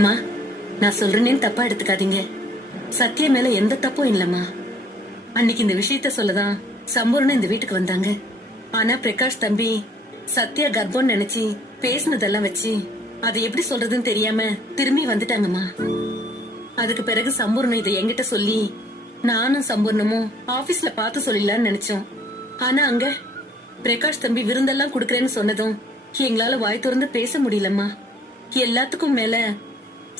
அம்மா, நான் சொல்றேன்னு தப்பா எடுத்துக்காதீங்க. சத்யா மேல எந்த தப்பும் இல்லம்மா. அன்னைக்கு இந்த விஷயத்த சொல்லதான் சம்பூர்ணம் இந்த வீட்டுக்கு வந்தாங்க. ஆனா பிரகாஷ் தம்பி சத்யா கர்ப்பம் நினைச்சு பேசினதெல்லாம் வச்சு அதை எப்படி சொல்றதுன்னு தெரியாம திரும்பி வந்துட்டாங்கம்மா. அதுக்கு பிறகு சம்பூர்ணம் இதை என்கிட்ட சொல்லி நானும் சம்பூர்ணமும் ஆபீஸ்ல பார்த்து சொல்லிடலான்னு நினைச்சோம். ஆனா அங்க பிரகாஷ் தம்பி விருந்தெல்லாம் குடுக்கறேன்னு சொன்னதும் எங்களால வாய் திறந்து பேச முடியலம்மா. எல்லாத்துக்கும் மேல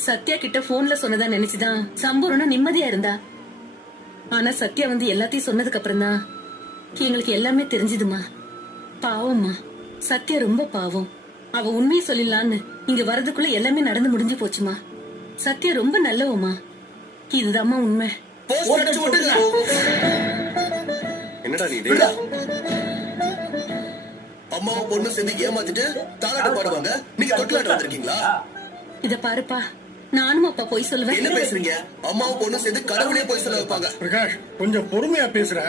சத்யா கிட்ட போன்ல சொன்னதா நினைச்சுதான் சம்பூர்ணம் நிம்மதியா இருந்தா. ஆனா சத்யா வந்து எல்லாத்தையும் சொன்னதுக்கு அப்புறம் தான் எங்களுக்கு எல்லாமே தெரிஞ்சுதுமா. பாவம்மா, சத்யா ரொம்ப பாவம். அவ உண்மையை சொல்லிடலான்னு இங்க வரதுக்குள்ள எல்லாமே நடந்து முடிஞ்சு போச்சுமா. சத்யா ரொம்ப நல்லவமா. இதுதாம்மா உண்மை. என்னடா நீ அம்மாவும் பொண்ணு சேர்ந்து ஏமாத்திட்டு தாலாட்டு பாடுவாங்க, நீங்க தொட்டிலாட்டு வந்திருக்கீங்களா? இத பாருப்பா, நானும் அப்பா போய் சொல்லுவேன். என்ன பேசுறீங்க? அம்மாவும் பொண்ணு சேர்ந்து கடவுளே போய் சொல்ல வைப்பாங்க. பிரகாஷ், கொஞ்சம் பொறுமையா பேசுற.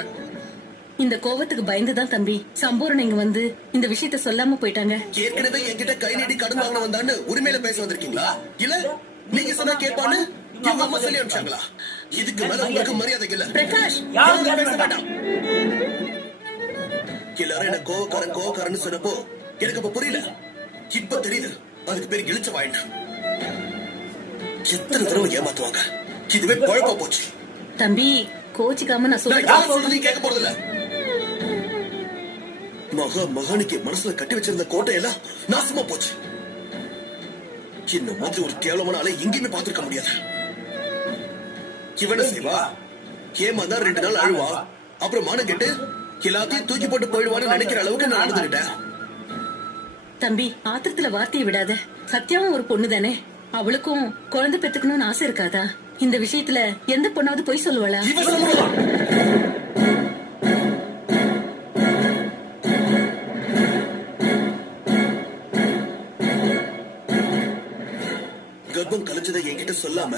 இந்த கோவத்துக்கு பயந்துதான் தம்பி சம்பூர்ணம் இங்க வந்து இந்த விஷயத்த சொல்லாம போயிட்டாங்க. ஏற்கனவே என்கிட்ட கை நீடி கடன் வாங்க வந்தான்னு உரிமையில பேச வந்திருக்கீங்களா? இல்ல நீங்க சொன்னா கேட்பான்னு இவங்க அம்மா சொல்லி அனுப்பிச்சாங்களா? இதுக்கு மேல உங்களுக்கு மரியாதை இல்ல. பிரகாஷ், பேச வேண்டாம். எல்லாரும் என்ன கோவக்காரன் சொன்னப்போ எனக்கு அப்ப புரியல. இப்ப தெரியுது அதுக்கு பேரு இழிச்ச வாயினா. எத்தனை தடவை ஏமாத்துவாங்க, இதுவே குழப்பா போச்சு. தம்பி கோச்சிக்காம நான் சொல்றேன். கேட்க போறதில்ல. மகானுக்கு மனசுல கட்டி வச்சிருந்த கோட்டையெல்லாம் நாசமா போச்சு. இந்த மாதிரி ஒரு கேவலமான ஆளை எங்கேயுமே பார்த்திருக்க முடியாது. இவன செய்வா ஏமாந்தா 2 நாள் அழுவா, அப்புறம் மானம் கெட்டு எல்லாத்தையும் தூக்கி போட்டு போயிடுவான்னு நினைக்கிற அளவுக்கு நான் நடந்துகிட்டேன். தம்பி ஆத்திரத்துல வார்த்தையை விடாத. சத்யாவும் ஒரு பொண்ணு தானே, அவளுக்கும் குழந்தை பெத்துக்கணும்னு ஆசை இருக்காதா? இந்த விஷயத்துல எந்த பொண்ணாவது பொய் சொல்லுவாளா? கர்ப்பம் கலைஞ்சதை என்கிட்ட சொல்லாம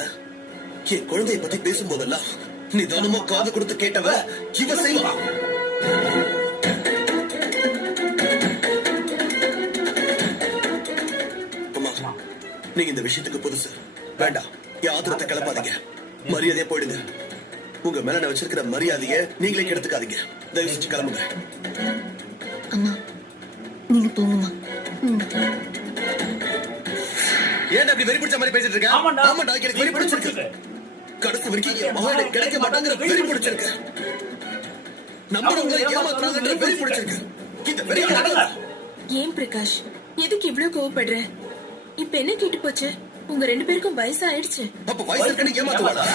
என் குழந்தைய பத்தி பேசும்போதெல்லாம் நிதானமா காது கொடுத்து கேட்டவ இவ செய்வா. நீங்க இந்த விஷயத்துக்கு புதுசு வேண்டாம். என் ஆத்திரத்தை கிளப்பாதீங்க, மரியாதையா போயிடுங்க. உங்க மேல நான் வச்சிருக்கிற மரியாதைய நீங்களே கெடுத்துக்காதீங்க. தயவு செஞ்சு கிளம்புங்க. அம்மா நீங்க போங்கம்மா. ஏன் அப்படி வெறி பிடிச்ச மாதிரி பேசிட்டு இருக்க? ஆமாடா, எனக்கு வெறி பிடிச்சிருக்கு. கடைசி வரைக்கும் என் மகனை கிடைக்க மாட்டாங்கிற வெறி பிடிச்சிருக்கு. நம்மளவங்களை ஏமாத்துறாங்கன்ற வெறி பிடிச்சிருக்கு. இந்த வெறி ஏன் பிரகாஷ், எதுக்கு இவ்வளவு கோவப்படுற? இப்ப என்ன கேட்டு போச்சு? உங்க 2 பேருக்கும் வயசு ஆயிடுச்சு. அப்ப வயசு ஏமாத்துவாடா?